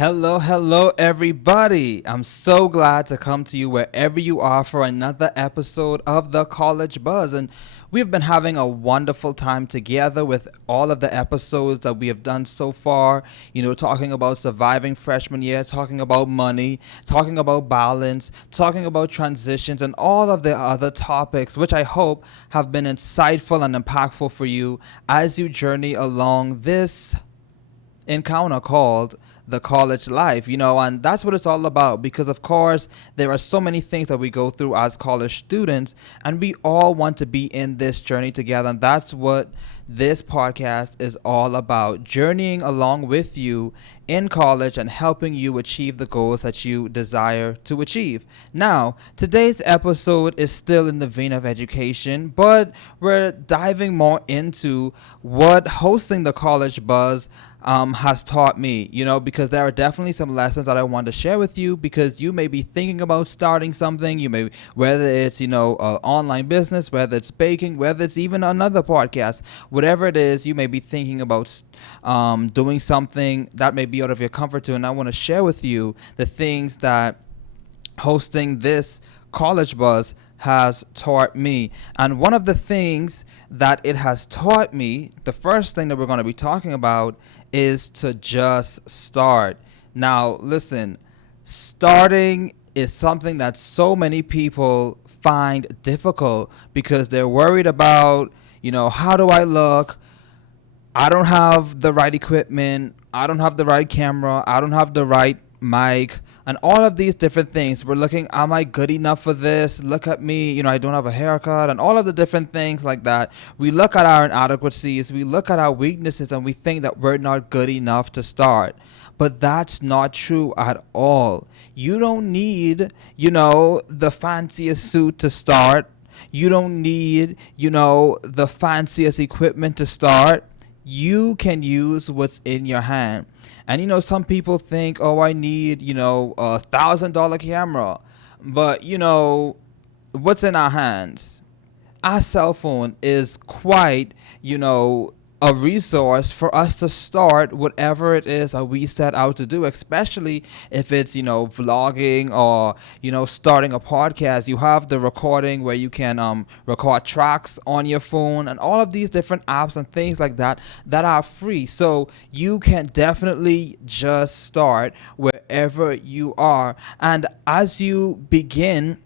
Hello, hello, everybody. I'm so glad to come to you wherever you are for another episode of the College Buzz. And we've been having a wonderful time together with all of the episodes that we have done so far. Talking about surviving freshman year, talking about money, talking about balance, talking about transitions, and all of the other topics, which I hope have been insightful and impactful for you as you journey along this encounter called the college life, and that's what it's all about because, of course, there are so many things that we go through as college students, and we all want to be in this journey together. And that's what this podcast is all about, journeying along with you in college and helping you achieve the goals that you desire to achieve. Now, today's episode is still in the vein of education, but we're diving more into what hosting the College Buzz has taught me, because there are definitely some lessons that I want to share with you because you may be thinking about starting something. Whether it's, online business, whether it's baking, whether it's even another podcast, whatever it is, you may be thinking about doing something that may be out of your comfort zone. And I want to share with you the things that hosting this College Buzz has taught me. And one of the things that it has taught me, the first thing that we're going to be talking about is to just start. Now, listen, starting is something that so many people find difficult because they're worried about, how do I look? I don't have the right equipment. I don't have the right camera. I don't have the right mic. And all of these different things. We're looking, am I good enough for this? Look at me, I don't have a haircut, and all of the different things like that. We look at our inadequacies, we look at our weaknesses, and we think that we're not good enough to start. But that's not true at all. You don't need, the fanciest suit to start. You don't need, the fanciest equipment to start. You can use what's in your hand. And some people think, oh, I need, $1,000 camera. But, what's in our hands? Our cell phone is quite, a resource for us to start whatever it is that we set out to do, especially if it's, vlogging or, starting a podcast. You have the recording where you can record tracks on your phone and all of these different apps and things like that that are free. So you can definitely just start wherever you are. And as you begin,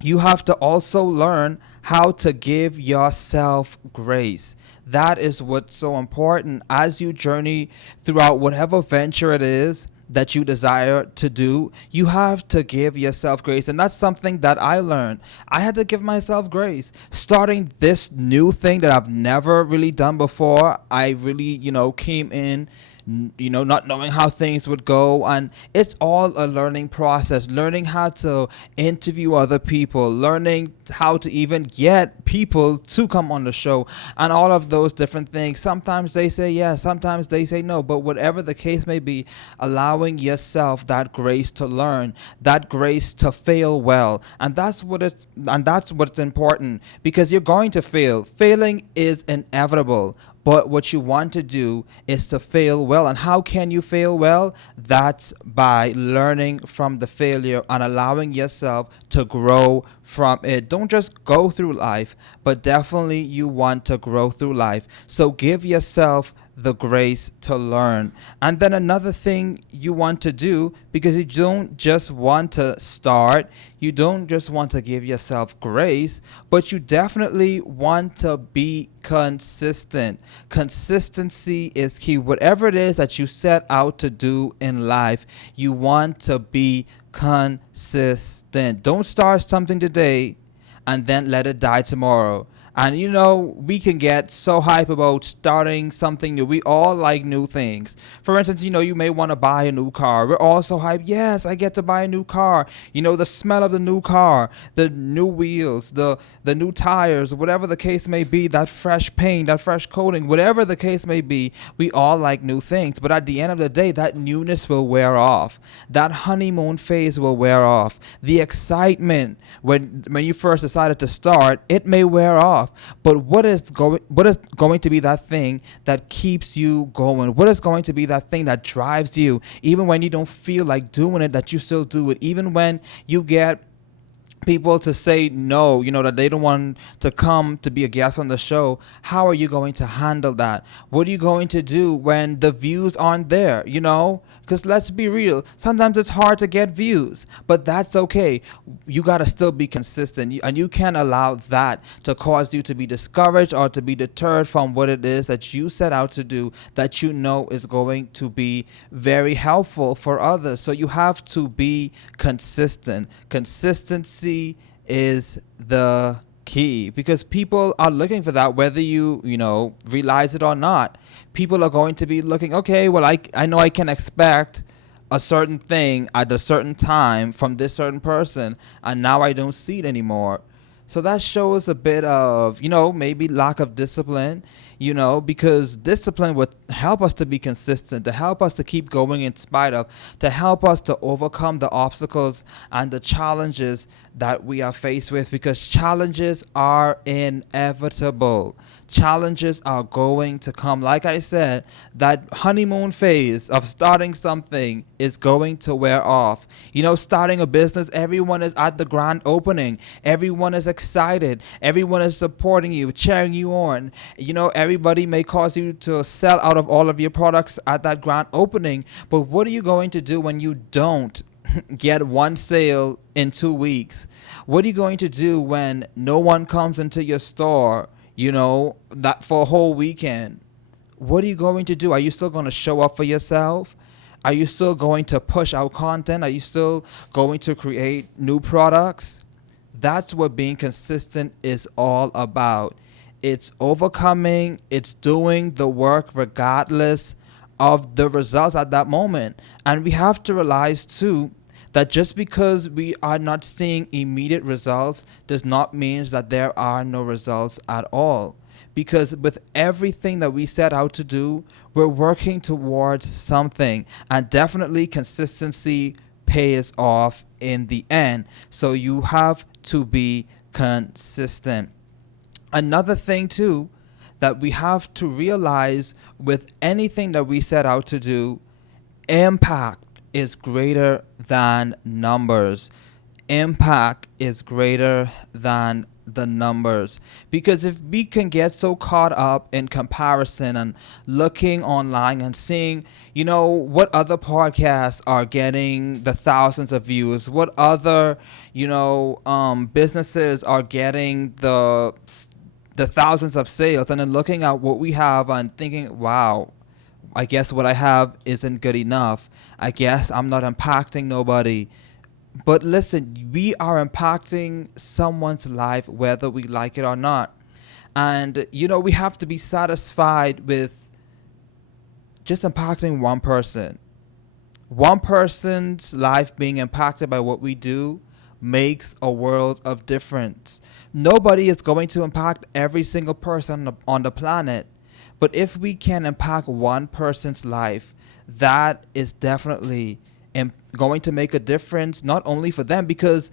you have to also learn how to give yourself grace. That is what's so important as you journey throughout whatever venture it is that you desire to do. You have to give yourself grace. And that's something that I learned. I had to give myself grace. Starting this new thing that I've never really done before, I really, came in not knowing how things would go, and it's all a learning process. Learning how to interview other people, learning how to even get people to come on the show, and all of those different things. Sometimes they say yes, sometimes they say no, but whatever the case may be, allowing yourself that grace to learn, that grace to fail well, and that's what's important, because you're going to fail. Failing is inevitable. But what you want to do is to fail well. And how can you fail well? That's by learning from the failure and allowing yourself to grow from it. Don't just go through life, but definitely you want to grow through life. So give yourself the grace to learn. And then another thing you want to do, because you don't just want to start, you don't just want to give yourself grace, but you definitely want to be consistent. Consistency is key. Whatever it is that you set out to do in life, you want to be consistent. Don't start something today and then let it die tomorrow. And we can get so hype about starting something new. We all like new things. For instance, you may want to buy a new car. We're all so hyped. Yes, I get to buy a new car. The smell of the new car, the new wheels, the new tires, whatever the case may be, that fresh paint, that fresh coating, whatever the case may be, we all like new things. But at the end of the day, that newness will wear off. That honeymoon phase will wear off. The excitement when you first decided to start, it may wear off. off. But what is going to be that thing that keeps you going? What is going to be that thing that drives you even when you don't feel like doing it, that you still do it, even when you get people to say no, that they don't want to come to be a guest on the show? How are you going to handle that? What are you going to do when the views aren't there? Because let's be real, sometimes it's hard to get views, but that's okay. You got to still be consistent, and you can't allow that to cause you to be discouraged or to be deterred from what it is that you set out to do, that is going to be very helpful for others. So you have to be consistent. Consistency is the key, because people are looking for that, whether you realize it or not. People are going to be looking, okay, well, I know I can expect a certain thing at a certain time from this certain person, and now I don't see it anymore. So that shows a bit of, maybe lack of discipline, because discipline would help us to be consistent, to help us to keep going in spite of, to help us to overcome the obstacles and the challenges that we are faced with, because challenges are inevitable. Challenges are going to come. Like I said, that honeymoon phase of starting something is going to wear off. Starting a business, everyone is at the grand opening. Everyone is excited. Everyone is supporting you, cheering you on. Everybody may cause you to sell out of all of your products at that grand opening. But what are you going to do when you don't get one sale in 2 weeks? What are you going to do when no one comes into your store, that for a whole weekend? What are you going to do? Are you still going to show up for yourself? Are you still going to push out content? Are you still going to create new products? That's what being consistent is all about. It's overcoming, it's doing the work regardless of the results at that moment. And we have to realize too that just because we are not seeing immediate results does not mean that there are no results at all. Because with everything that we set out to do, we're working towards something. And definitely consistency pays off in the end. So you have to be consistent. Another thing too that we have to realize with anything that we set out to do, impact is greater than numbers. Impact is greater than the numbers. Because if we can get so caught up in comparison and looking online and seeing, what other podcasts are getting the thousands of views, what other, businesses are getting the thousands of sales, and then looking at what we have and thinking, wow, I guess what I have isn't good enough. I guess I'm not impacting nobody. But listen, we are impacting someone's life whether we like it or not. And, we have to be satisfied with just impacting one person. One person's life being impacted by what we do makes a world of difference. Nobody is going to impact every single person on the planet. But if we can impact one person's life, that is definitely going to make a difference, not only for them, because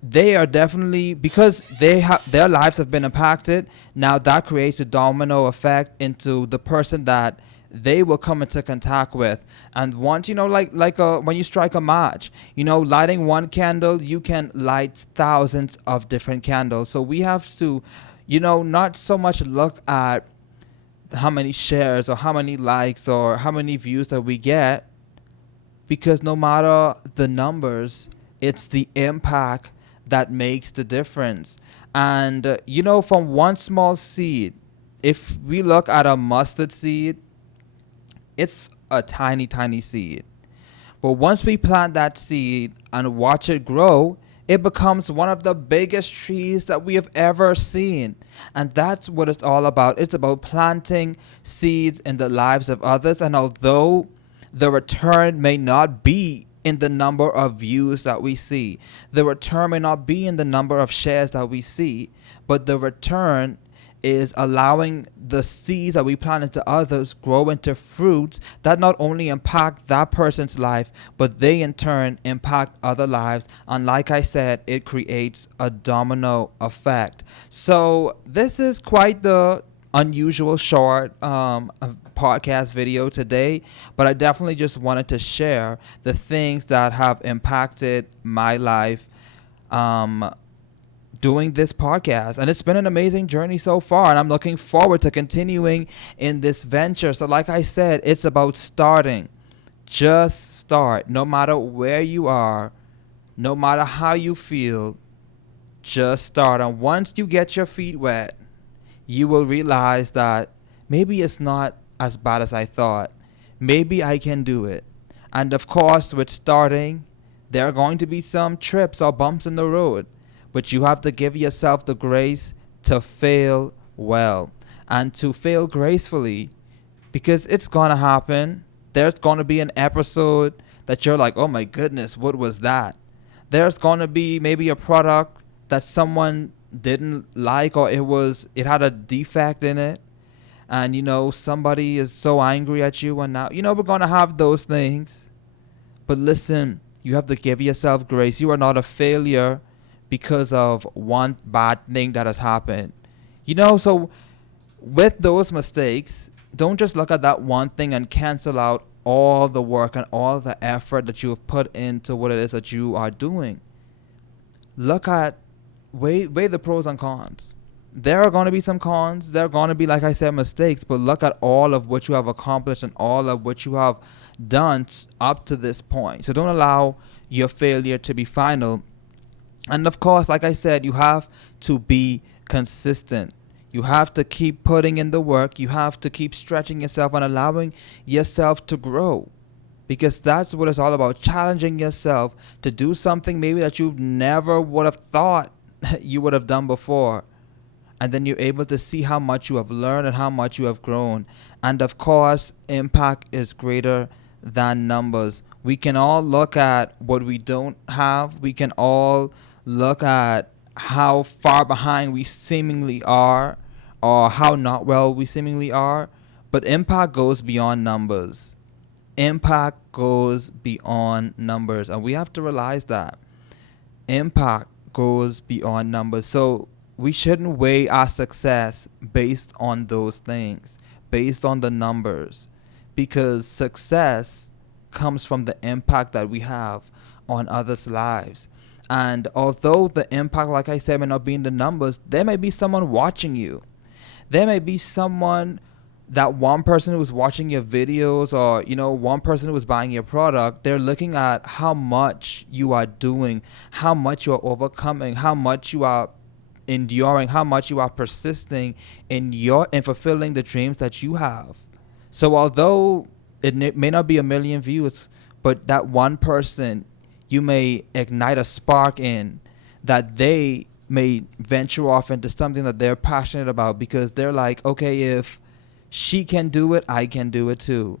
their lives have been impacted. Now that creates a domino effect into the person that they will come into contact with. And once, when you strike a match, lighting one candle, you can light thousands of different candles. So we have to, not so much look at how many shares or how many likes or how many views that we get, because no matter the numbers, it's the impact that makes the difference. And, from one small seed, if we look at a mustard seed, it's a tiny, tiny seed. But once we plant that seed and watch it grow, it becomes one of the biggest trees that we have ever seen. And that's what it's all about. It's about planting seeds in the lives of others. And although the return may not be in the number of views that we see, the return may not be in the number of shares that we see, but the return is allowing the seeds that we plant into others grow into fruits that not only impact that person's life, but they in turn impact other lives. And like I said, it creates a domino effect. So this is quite the unusual short podcast video today, but I definitely just wanted to share the things that have impacted my life um, doing this podcast. And it's been an amazing journey so far, and I'm looking forward to continuing in this venture. So like I said, it's about starting. Just start. No matter where you are, no matter how you feel, just start. And once you get your feet wet, you will realize that maybe it's not as bad as I thought. Maybe I can do it. And of course, with starting, there are going to be some trips or bumps in the road, but you have to give yourself the grace to fail well and to fail gracefully, because it's going to happen. There's going to be an episode that you're like, oh my goodness, what was that? There's going to be maybe a product that someone didn't like, or it had a defect in it, and somebody is so angry at you, and now we're going to have those things. But listen, you have to give yourself grace. You are not a failure because of one bad thing that has happened. So with those mistakes, don't just look at that one thing and cancel out all the work and all the effort that you have put into what it is that you are doing. Look at, weigh the pros and cons. There are going to be some cons. There are going to be, like I said, mistakes. But look at all of what you have accomplished and all of what you have done up to this point. So don't allow your failure to be final. And of course, like I said, you have to be consistent. You have to keep putting in the work. You have to keep stretching yourself and allowing yourself to grow. Because that's what it's all about, challenging yourself to do something maybe that you never would have thought you would have done before. And then you're able to see how much you have learned and how much you have grown. And of course, impact is greater than numbers. We can all look at what we don't have. We can all look at how far behind we seemingly are, or how not well we seemingly are. But impact goes beyond numbers. Impact goes beyond numbers. And we have to realize that. Impact goes beyond numbers. So we shouldn't weigh our success based on those things, based on the numbers, because success comes from the impact that we have on others' lives. And although the impact, like I said, may not be in the numbers, there may be someone watching you. There may be someone, that one person who's watching your videos, or one person who's buying your product. They're looking at how much you are doing, how much you are overcoming, how much you are enduring, how much you are persisting in fulfilling the dreams that you have. So although it may not be a million views, but that one person, you may ignite a spark in, that they may venture off into something that they're passionate about, because they're like, okay, if she can do it, I can do it too.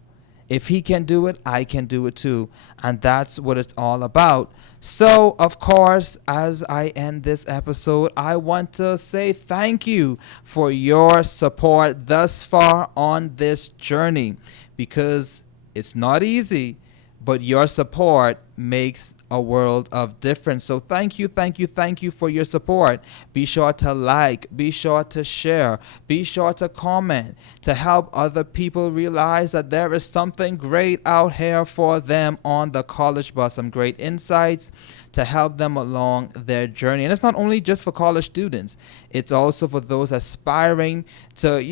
If he can do it, I can do it too. And that's what it's all about. So, of course, as I end this episode, I want to say thank you for your support thus far on this journey, because it's not easy, but your support makes a world of difference. So thank you for your support. Be sure to like, be sure to share, be sure to comment, to help other people realize that there is something great out here for them on the college bus. Some great insights to help them along their journey. And it's not only just for college students. It's also for those aspiring to,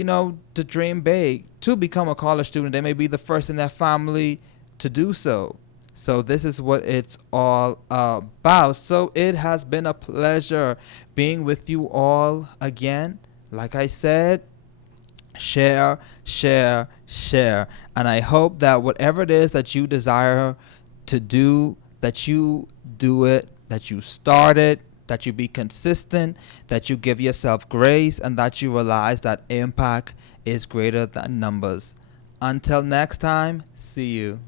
to dream big, to become a college student. They may be the first in their family to do so. So this is what it's all about. So it has been a pleasure being with you all again. Like I said, share, share, share. And I hope that whatever it is that you desire to do, that you do it, that you start it, that you be consistent, that you give yourself grace, and that you realize that impact is greater than numbers. Until next time, see you.